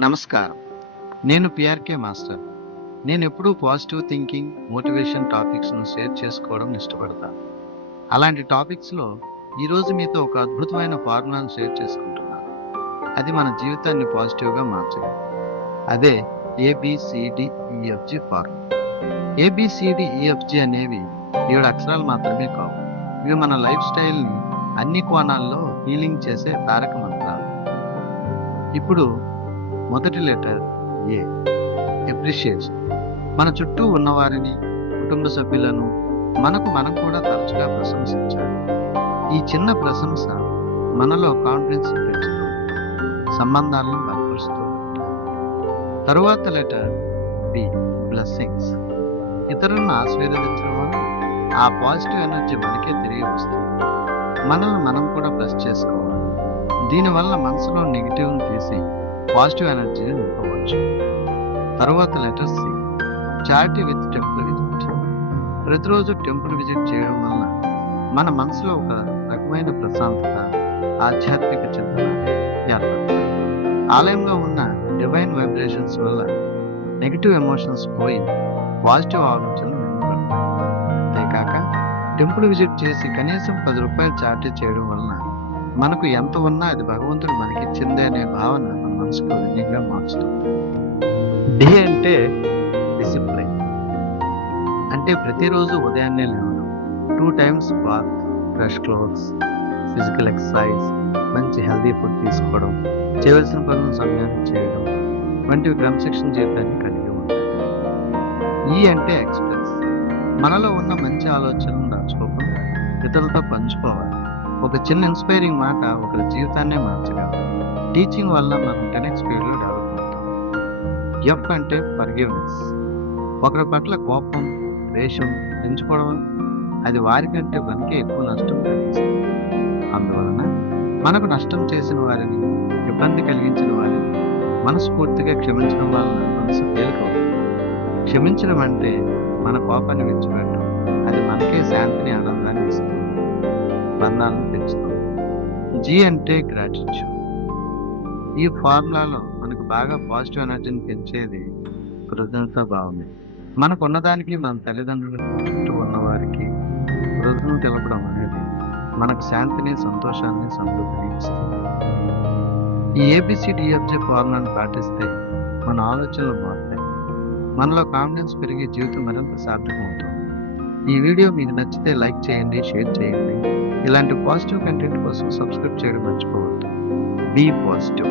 నమస్కారం. నేను PRK master. నేను ఎప్పుడూ పాజిటివ్ థింకింగ్ మోటివేషన్ టాపిక్స్ను షేర్ చేసుకోవడం ఇష్టపడతాను. అలాంటి టాపిక్స్లో ఈరోజు మీతో ఒక అద్భుతమైన ఫార్ములాను షేర్ చేసుకుంటున్నాను. అది మన జీవితాన్ని పాజిటివ్గా మార్చగలదు. అదే ABCDEFG e, formula. ABCDEFG e, అనేవి ఏడు అక్షరాలు మాత్రమే కావు. ఇవి మన లైఫ్ స్టైల్ని అన్ని కోణాల్లో హీలింగ్ చేసే తారక మంత్రాలు. ఇప్పుడు మొదటి లెటర్ ఏ. ఎప్రిషియేషన్ మన చుట్టూ ఉన్నవారిని కుటుంబ సభ్యులను మనకు మనం కూడా తరచుగా ప్రశంసించాలి. ఈ చిన్న ప్రశంస మనలో కాన్ఫిడెన్స్ పెంచుతుంది సంబంధాలను బలపరుస్తూ తరువాత లెటర్ బి బ్లెస్సింగ్స్ ఇతరులను ఆశీర్వదించడం వల్ల ఆ పాజిటివ్ ఎనర్జీ మనకే తిరిగి వస్తుంది. మనల్ని మనం కూడా బ్లెస్ చేసుకోవాలి. దీనివల్ల మనసులో నెగిటివ్ని తీసి పాజిటివ్ ఎనర్జీని నింపవచ్చు. తర్వాత letter C charity with temple visit. ప్రతిరోజు టెంపుల్ విజిట్ చేయడం వలన మన మనసులో ఒక రకమైన ప్రశాంతత ఆధ్యాత్మిక చింతన ఏర్పడుతుంది ఆలయంలో ఉన్న డివైన్ వైబ్రేషన్స్ వల్ల నెగిటివ్ ఎమోషన్స్ పోయి పాజిటివ్ ఆలోచనలు మెరుగుపడతాయి అంతేకాక టెంపుల్ విజిట్ చేసి కనీసం పది రూపాయలు చార్టీ చేయడం వలన మనకు ఎంత ఉన్నా అది భగవంతుడు మనకిచ్చిందే అనే భావన మనసులో వినయంగా మార్చుతుంది డే అంటే డిసిప్లిన్. అంటే ప్రతిరోజు ఉదయాన్నే లేవడం. Two times bath fresh clothes physical exercise మంచి హెల్దీ ఫుడ్ తీసుకోవడం చేయవలసిన పనులను సమయాన్ని చేయడం వంటివి క్రమశిక్షణ జీవితాన్ని కలిగి ఉంటాయి. ఈ అంటే ఎక్స్ప్రెస్. మనలో ఉన్న మంచి ఆలోచనలు దాచుకోకుండా ఇతరులతో పంచుకోవాలి. ఒక చిన్న ఇన్స్పైరింగ్ మాట ఒకరి జీవితాన్నే మార్చగలదు టీచింగ్ వల్ల మనం టెన్ స్పీడ్లో డెవలప్ అవుతాం. ఎఫ్ అంటే ఫర్గివ్నెస్ ఒకరి పట్ల కోపం ద్వేషం పెంచుకోవడం అది వారికంటే మనకే ఎక్కువ నష్టం కలిగిస్తుంది. అందువలన మనకు నష్టం చేసిన వారిని ఇబ్బంది కలిగించిన వారిని మనస్ఫూర్తిగా క్షమించడం వలన మనసు తేలికవుతుంది క్షమించడం అంటే మన కోపాన్ని విడిచిపెట్టడం. అది మనకే శాంతిని ఆనందాన్ని ఇస్తుంది. బంధాలను పెంచుతుంది. జీ అంటే గ్రాటిట్యూడ్ ఈ ఫార్ములాలో మనకు బాగా పాజిటివ్ ఎనర్జీని పెంచేది కృతజ్ఞత భావమే మనకు ఉన్నదానికి మన తల్లిదండ్రులు ఉన్న ఉన్నవారికి కృతజ్ఞత తెలపడం అనేది మనకు శాంతిని సంతోషాన్ని సమృద్ధిని ఇస్తుంది. ఈ ఏబిసిడిఎఫ్జి ఫార్ములాను పాటిస్తే మన ఆలోచనలు మారుతాయి. మనలో కాన్ఫిడెన్స్ పెరిగి జీవితం మరింత సార్థకమవుతుంది. ఈ వీడియో మీకు నచ్చితే లైక్ చేయండి షేర్ చేయండి. ఇలాంటి పాజిటివ్ కంటెంట్ కోసం సబ్స్క్రైబ్ చేయడం మర్చిపోవద్దు. Be positive